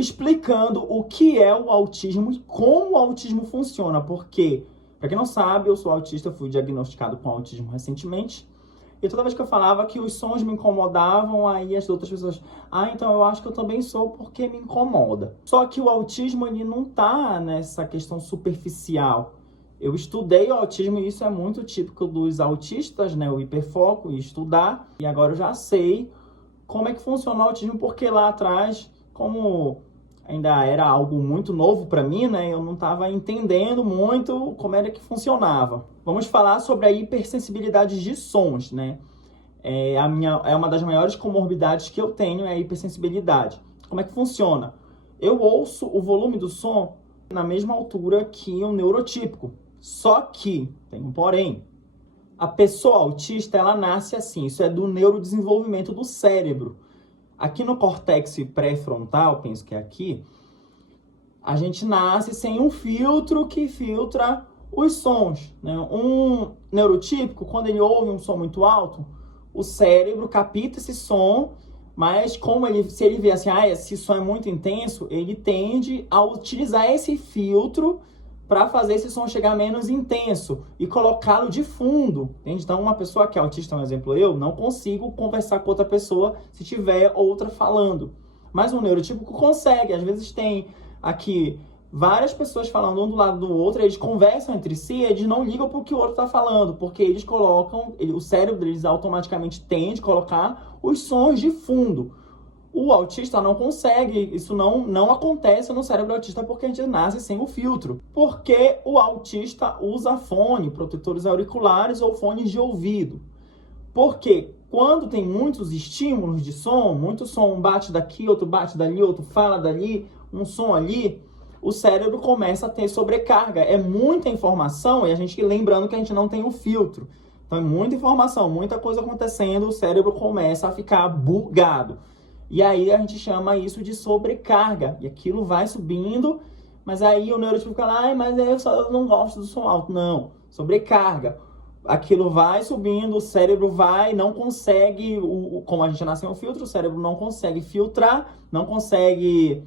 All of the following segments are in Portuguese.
explicando o que é o autismo e como o autismo funciona. Porque, para quem não sabe, eu sou autista, fui diagnosticado com autismo recentemente. E toda vez que eu falava que os sons me incomodavam, aí as outras pessoas... então eu acho que eu também sou porque me incomoda. Só que o autismo, ele não tá nessa questão superficial. Eu estudei o autismo e isso é muito típico dos autistas, né? O hiperfoco e estudar. E agora eu já sei como é que funciona o autismo, porque lá atrás, como ainda era algo muito novo para mim, né? Eu não estava entendendo muito como era que funcionava. Vamos falar sobre a hipersensibilidade de sons, né? É uma das maiores comorbidades que eu tenho, é a hipersensibilidade. Como é que funciona? Eu ouço o volume do som na mesma altura que o neurotípico. Só que, tem um porém, a pessoa autista, ela nasce assim, isso é do neurodesenvolvimento do cérebro. Aqui no córtex pré-frontal, penso que é aqui, a gente nasce sem um filtro que filtra os sons, né? Um neurotípico, quando ele ouve um som muito alto, o cérebro capta esse som, mas se ele vê assim, esse som é muito intenso, ele tende a utilizar esse filtro para fazer esse som chegar menos intenso e colocá-lo de fundo, entende? Então, uma pessoa que é autista, um exemplo, eu não consigo conversar com outra pessoa se tiver outra falando. Mas um neurotípico consegue. Às vezes tem aqui várias pessoas falando um do lado do outro, eles conversam entre si, eles não ligam para o que o outro está falando, porque eles colocam, o cérebro deles automaticamente tende a colocar os sons de fundo. O autista não consegue, isso não acontece no cérebro autista porque a gente nasce sem o filtro. Porque o autista usa fone, protetores auriculares ou fones de ouvido. Porque quando tem muitos estímulos de som, muito som, um bate daqui, outro bate dali, outro fala dali, um som ali, o cérebro começa a ter sobrecarga. É muita informação e a gente lembrando que a gente não tem o filtro. Então é muita informação, muita coisa acontecendo, o cérebro começa a ficar bugado. E aí a gente chama isso de sobrecarga. E aquilo vai subindo, mas aí o neurotípico fala, mas eu não gosto do som alto. Não, sobrecarga. Aquilo vai subindo, o cérebro não consegue, como a gente nasce sem um filtro, o cérebro não consegue filtrar, não consegue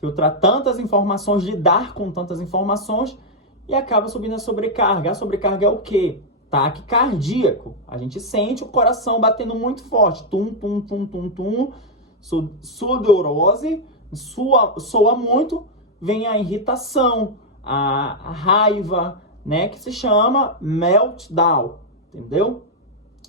filtrar tantas informações, lidar com tantas informações, e acaba subindo a sobrecarga. A sobrecarga é o quê? Ataque cardíaco. A gente sente o coração batendo muito forte. Tum, tum, tum, tum, tum. Sudorose, soa muito, vem a irritação, a raiva, né, que se chama meltdown, entendeu?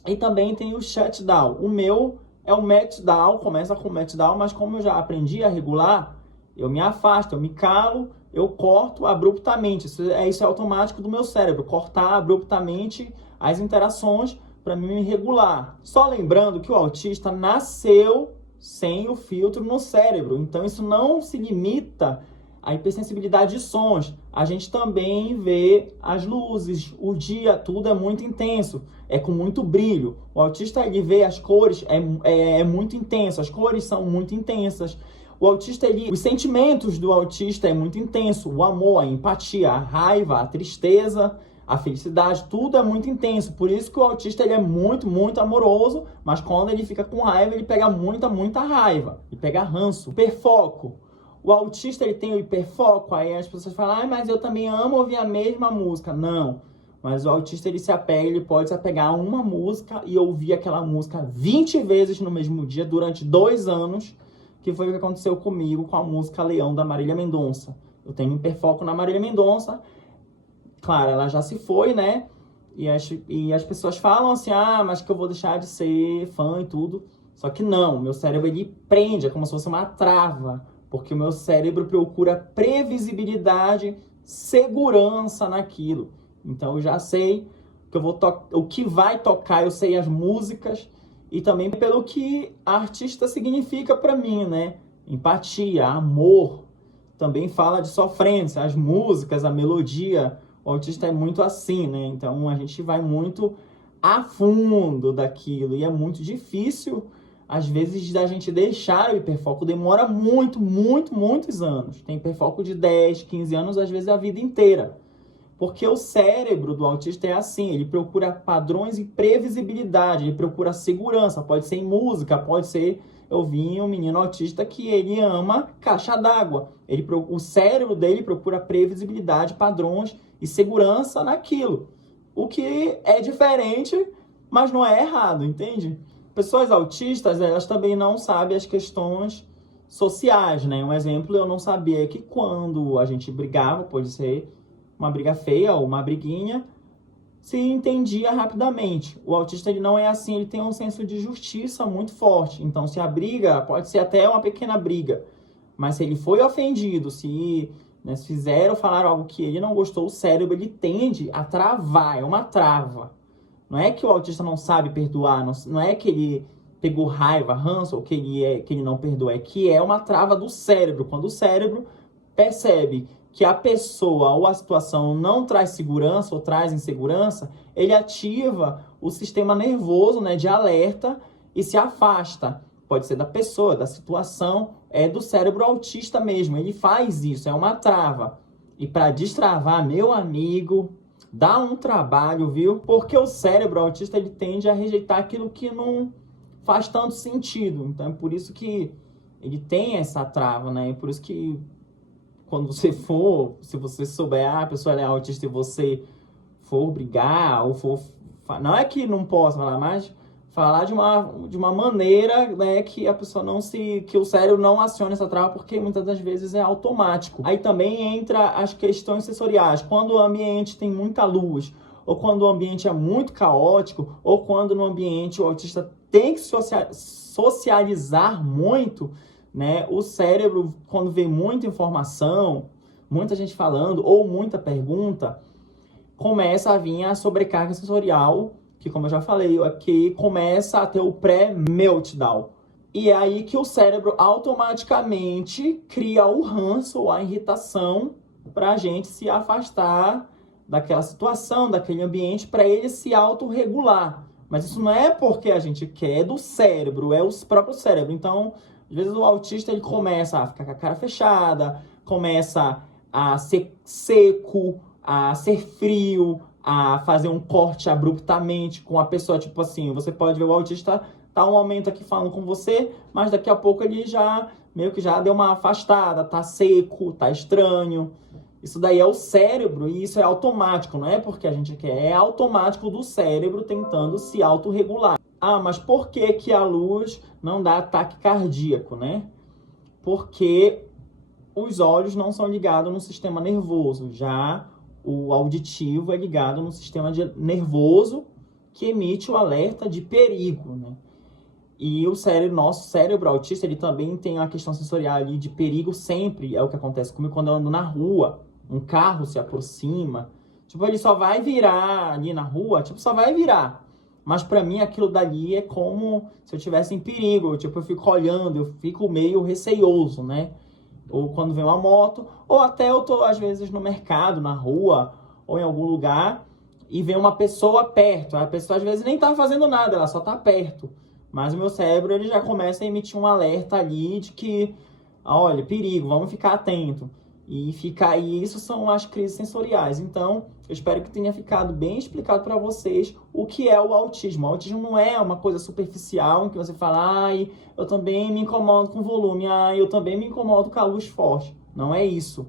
E também tem o shutdown. O meu é o meltdown, começa com meltdown, mas como eu já aprendi a regular, eu me afasto, eu me calo, eu corto abruptamente. Isso é automático do meu cérebro, cortar abruptamente as interações para me regular. Só lembrando que o autista nasceu sem o filtro no cérebro. Então, isso não se limita à hipersensibilidade de sons. A gente também vê as luzes, o dia, tudo é muito intenso, é com muito brilho. O autista, ele vê as cores, é muito intenso, as cores são muito intensas. O autista, os sentimentos do autista é muito intenso, o amor, a empatia, a raiva, a tristeza, a felicidade, tudo é muito intenso. Por isso que o autista ele é muito, muito amoroso, mas quando ele fica com raiva, ele pega muita, muita raiva. Ele pega ranço. Hiperfoco. O autista ele tem o hiperfoco, aí as pessoas falam, mas eu também amo ouvir a mesma música. Não. Mas o autista ele pode se apegar a uma música e ouvir aquela música 20 vezes no mesmo dia durante 2 anos, que foi o que aconteceu comigo com a música Leão, da Marília Mendonça. Eu tenho hiperfoco na Marília Mendonça. Claro, ela já se foi, né? E as pessoas falam assim, mas que eu vou deixar de ser fã e tudo. Só que não, meu cérebro ele prende, é como se fosse uma trava. Porque o meu cérebro procura previsibilidade, segurança naquilo. Então eu já sei que o que vai tocar, eu sei as músicas. E também pelo que a artista significa para mim, né? Empatia, amor. Também fala de sofrência, as músicas, a melodia. O autista é muito assim, né? Então a gente vai muito a fundo daquilo. E é muito difícil, às vezes, da gente deixar o hiperfoco. Demora muitos anos. Tem hiperfoco de 10, 15 anos, às vezes a vida inteira. Porque o cérebro do autista é assim, ele procura padrões e previsibilidade, ele procura segurança, pode ser em música, pode ser... Eu vi um menino autista que ele ama caixa d'água. O cérebro dele procura previsibilidade, padrões e segurança naquilo. O que é diferente, mas não é errado, entende? Pessoas autistas, elas também não sabem as questões sociais, né? Um exemplo, eu não sabia que quando a gente brigava, pode ser uma briga feia ou uma briguinha, se entendia rapidamente. O autista ele não é assim, ele tem um senso de justiça muito forte. Então, se a briga pode ser até uma pequena briga, mas se ele foi ofendido, se fizeram falar algo que ele não gostou, o cérebro ele tende a travar, é uma trava. Não é que o autista não sabe perdoar, não é que ele pegou raiva, ranço, ou que ele não perdoa, é que é uma trava do cérebro. Quando o cérebro percebe que a pessoa ou a situação não traz segurança ou traz insegurança, ele ativa o sistema nervoso, né, de alerta e se afasta. Pode ser da pessoa, da situação, é do cérebro autista mesmo. Ele faz isso, é uma trava. E para destravar, meu amigo, dá um trabalho, viu? Porque o cérebro autista ele tende a rejeitar aquilo que não faz tanto sentido. Então é por isso que ele tem essa trava, né? É por isso que quando você for, se você souber, a pessoa é autista e você for brigar, ou for... Não é que não possa falar, mas falar de uma maneira, né, que a pessoa não se... que o cérebro não acione essa trava, porque muitas das vezes é automático. Aí também entra as questões sensoriais. Quando o ambiente tem muita luz, ou quando o ambiente é muito caótico, ou quando no ambiente o autista tem que socializar muito, né? O cérebro, quando vê muita informação, muita gente falando ou muita pergunta, começa a vir a sobrecarga sensorial, que como eu já falei, aqui começa a ter o pré-meltdown. E é aí que o cérebro automaticamente cria o ranço ou a irritação para a gente se afastar daquela situação, daquele ambiente, para ele se autorregular. Mas isso não é porque a gente quer, é do cérebro, é o próprio cérebro. Então, às vezes o autista ele começa a ficar com a cara fechada, começa a ser seco, a ser frio, a fazer um corte abruptamente com a pessoa, tipo assim, você pode ver o autista tá um momento aqui falando com você, mas daqui a pouco ele já meio que já deu uma afastada, tá seco, tá estranho. Isso daí é o cérebro e isso é automático, não é porque a gente quer, é automático do cérebro tentando se autorregular. Ah, mas por que que a luz não dá ataque cardíaco, né? Porque os olhos não são ligados no sistema nervoso, já o auditivo é ligado no sistema nervoso que emite o alerta de perigo, né? E o cérebro, nosso cérebro autista, ele também tem uma questão sensorial ali de perigo sempre. É o que acontece comigo quando eu ando na rua, um carro se aproxima. Tipo, ele só vai virar ali na rua, tipo, só vai virar. Mas pra mim aquilo dali é como se eu estivesse em perigo. Tipo, eu fico olhando, eu fico meio receioso, né? Ou quando vem uma moto, ou até eu tô às vezes no mercado, na rua, ou em algum lugar, e vem uma pessoa perto. A pessoa às vezes nem tá fazendo nada, ela só tá perto. Mas o meu cérebro ele já começa a emitir um alerta ali de que, olha, perigo, vamos ficar atento. E isso são as crises sensoriais. Então, eu espero que tenha ficado bem explicado para vocês o que é o autismo. O autismo não é uma coisa superficial em que você fala, ai, eu também me incomodo com volume, ai, eu também me incomodo com a luz forte. Não é isso.